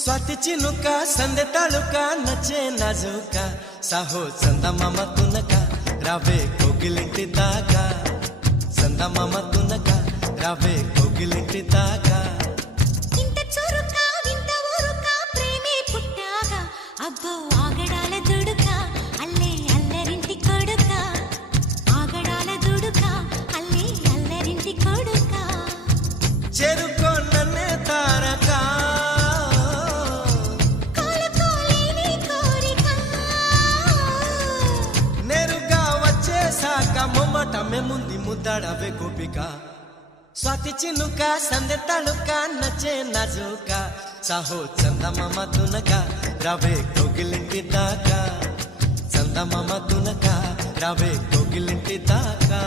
स्वाती चिनुका संदे तालुका नचे नाजुका साहो चंदमाम तुनका रावे कोगिलिंटी दागा चंदमाम तुनका रावे कोगिलिंटी दागा इंत चुरुका विंत ऊरुका प्रेमे पुट्टागा अब्बो आगडाల దుడుకా అల్లే అల్లరింటి కొడుకా ఆగడాల దుడుకా అల్లే అల్లరింటి కొడుకా చెరుకో నన్నే తారకా మొమ్మటమే ముందు ముద్దాడవే గోపిక స్వాతి చినుక సందె తళుక నచ్చే నాజుక సాహో చందమామ తునక రావే కోగిలింటి దాకా చందమామ తునక రావే కోగిలింటి దాకా